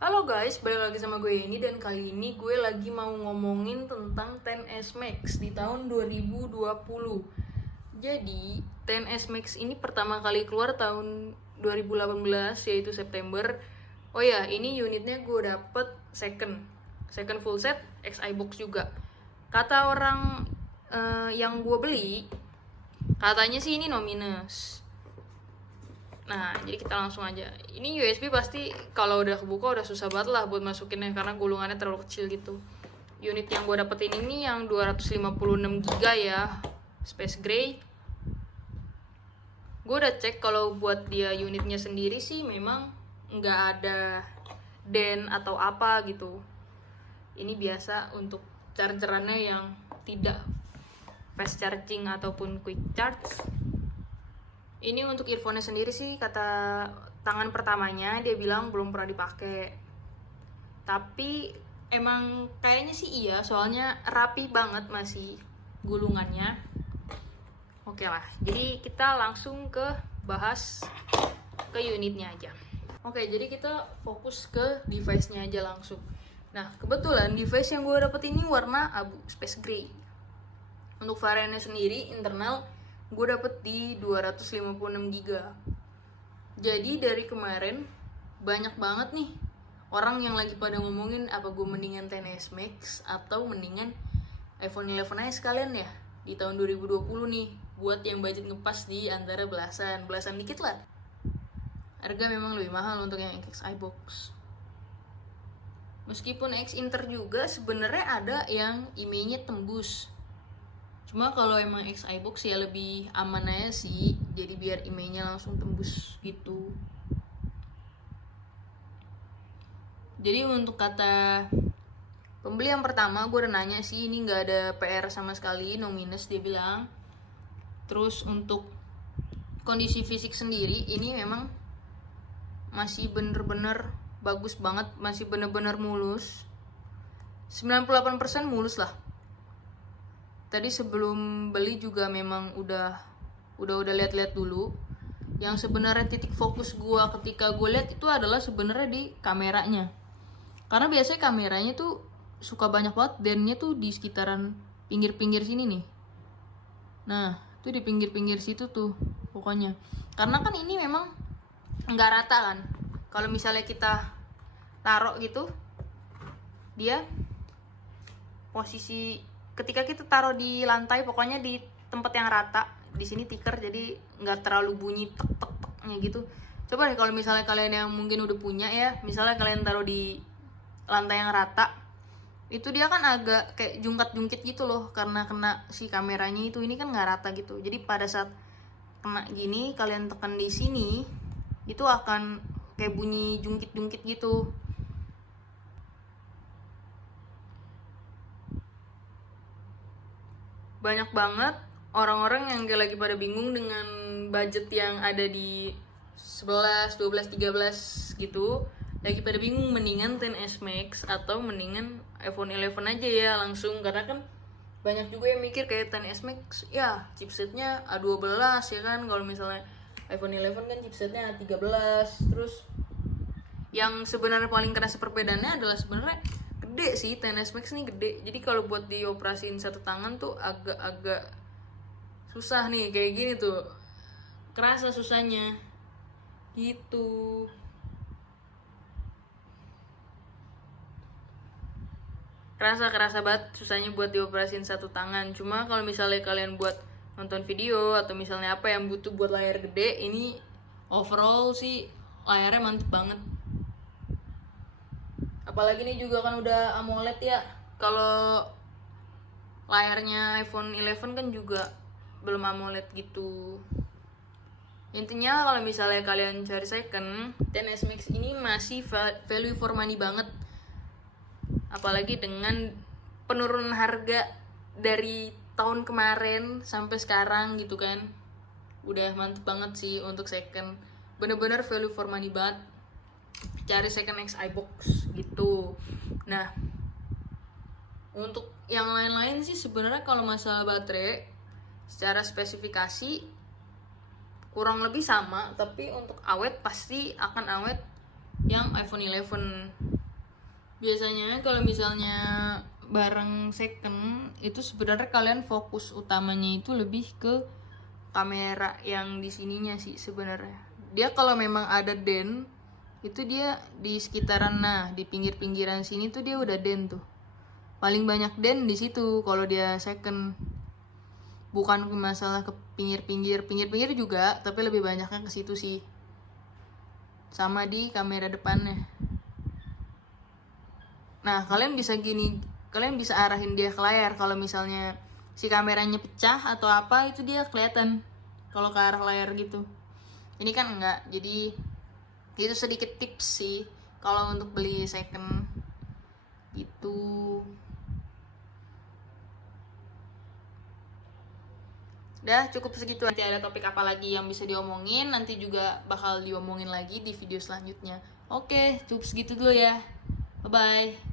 Halo guys, balik lagi sama gue ini dan kali ini gue lagi mau ngomongin tentang XS Max di tahun 2020. Jadi, XS Max ini pertama kali keluar tahun 2018 yaitu September. Oh ya, ini unitnya gue dapet second full set XI box juga. Kata orang yang gue beli, katanya sih ini no minus. Nah, jadi kita langsung aja. Ini USB pasti kalau udah kebuka udah susah banget lah buat masukinnya karena gulungannya terlalu kecil gitu. Unit yang gue dapetin ini yang 256 GB ya, Space Gray. Gue udah cek kalau buat dia unitnya sendiri sih memang nggak ada den atau apa gitu. Ini biasa untuk chargerannya yang tidak fast charging ataupun quick charge. Ini untuk earphone-nya sendiri sih, kata tangan pertamanya dia bilang belum pernah dipakai. Tapi emang kayaknya sih iya, soalnya rapi banget masih gulungannya. Oke lah, jadi kita langsung ke bahas ke unitnya aja. Oke, jadi kita fokus ke device-nya aja langsung. Nah, kebetulan device yang gue dapet ini warna abu, space gray. Untuk variannya sendiri, internal gue dapet di 256 GB. Jadi dari kemarin banyak banget nih orang yang lagi pada ngomongin apa gue mendingan XS Max atau mendingan iPhone 11 aja sekalian ya di tahun 2020 nih, buat yang budget ngepas di antara belasan dikit lah. Harga memang lebih mahal untuk yang XI box. Meskipun X Inter juga sebenarnya ada yang IMEI-nya tembus. Cuma kalau emang XI box ya lebih aman aja sih, jadi biar emailnya langsung tembus gitu. Jadi untuk kata pembeli yang pertama, gue udah nanya sih, ini nggak ada PR sama sekali, no minus dia bilang. Terus untuk kondisi fisik sendiri, ini memang masih bener-bener bagus banget, masih bener-bener mulus. 98% mulus lah. Tadi sebelum beli juga memang udah lihat-lihat dulu. Yang sebenarnya titik fokus gua ketika gue lihat itu adalah sebenarnya di kameranya. Karena biasanya kameranya tuh suka banyak banget dennya tuh di sekitaran pinggir-pinggir sini nih. Nah, tuh di pinggir-pinggir situ tuh pokoknya. Karena kan ini memang nggak rata kan. Kalau misalnya kita taruh gitu, dia posisi ketika kita taruh di lantai, pokoknya di tempat yang rata, di sini tikar jadi nggak terlalu bunyi tek tek teknya gitu. Coba deh kalau misalnya kalian yang mungkin udah punya ya, misalnya kalian taruh di lantai yang rata, itu dia kan agak kayak jungkat-jungkit gitu loh karena kena si kameranya itu. Ini kan nggak rata gitu, jadi pada saat kena gini kalian tekan di sini itu akan kayak bunyi jungkit-jungkit gitu. Banyak banget orang-orang yang lagi pada bingung dengan budget yang ada di 11, 12, 13 gitu. Lagi pada bingung mendingan XS Max atau mendingan iPhone 11 aja ya langsung. Karena kan banyak juga yang mikir kayak XS Max ya chipsetnya A12 ya kan. Kalau misalnya iPhone 11 kan chipsetnya A13. Terus yang sebenarnya paling kerasa perbedaannya adalah sebenarnya gede sih, XS Max nih gede. Jadi kalau buat dioperasiin satu tangan tuh agak-agak susah nih kayak gini tuh. Kerasa susahnya. Gitu. Kerasa banget susahnya buat dioperasiin satu tangan. Cuma kalau misalnya kalian buat nonton video atau misalnya apa yang butuh buat layar gede, ini overall sih layarnya mantep banget. Apalagi ini juga kan udah AMOLED ya. Kalau layarnya iPhone 11 kan juga belum AMOLED gitu. Intinya kalau misalnya kalian cari second, XS Max ini masih value for money banget. Apalagi dengan penurunan harga dari tahun kemarin sampai sekarang gitu kan. Udah mantep banget sih untuk second. Bener-bener value for money banget. Cari second XI box gitu. Nah, untuk yang lain-lain sih sebenarnya kalau masalah baterai secara spesifikasi kurang lebih sama, tapi untuk awet pasti akan awet yang iPhone 11 Biasanya kalau misalnya barang second itu sebenarnya kalian fokus utamanya itu lebih ke kamera yang di sininya sih sebenarnya. Dia kalau memang ada den itu dia di sekitaran, nah di pinggir-pinggiran sini tuh dia udah den tuh. Paling banyak den di situ kalau dia second. Bukan masalah ke pinggir-pinggir juga, tapi lebih banyaknya ke situ sih. Sama di kamera depannya. Nah, kalian bisa arahin dia ke layar. Kalau misalnya si kameranya pecah atau apa, itu dia kelihatan kalau ke arah layar gitu. Ini kan enggak, jadi itu sedikit tips sih kalau untuk beli second gitu. Udah cukup segitu. Nanti ada topik apa lagi yang bisa diomongin, nanti juga bakal diomongin lagi di video selanjutnya. Oke, cukup segitu dulu ya. Bye bye.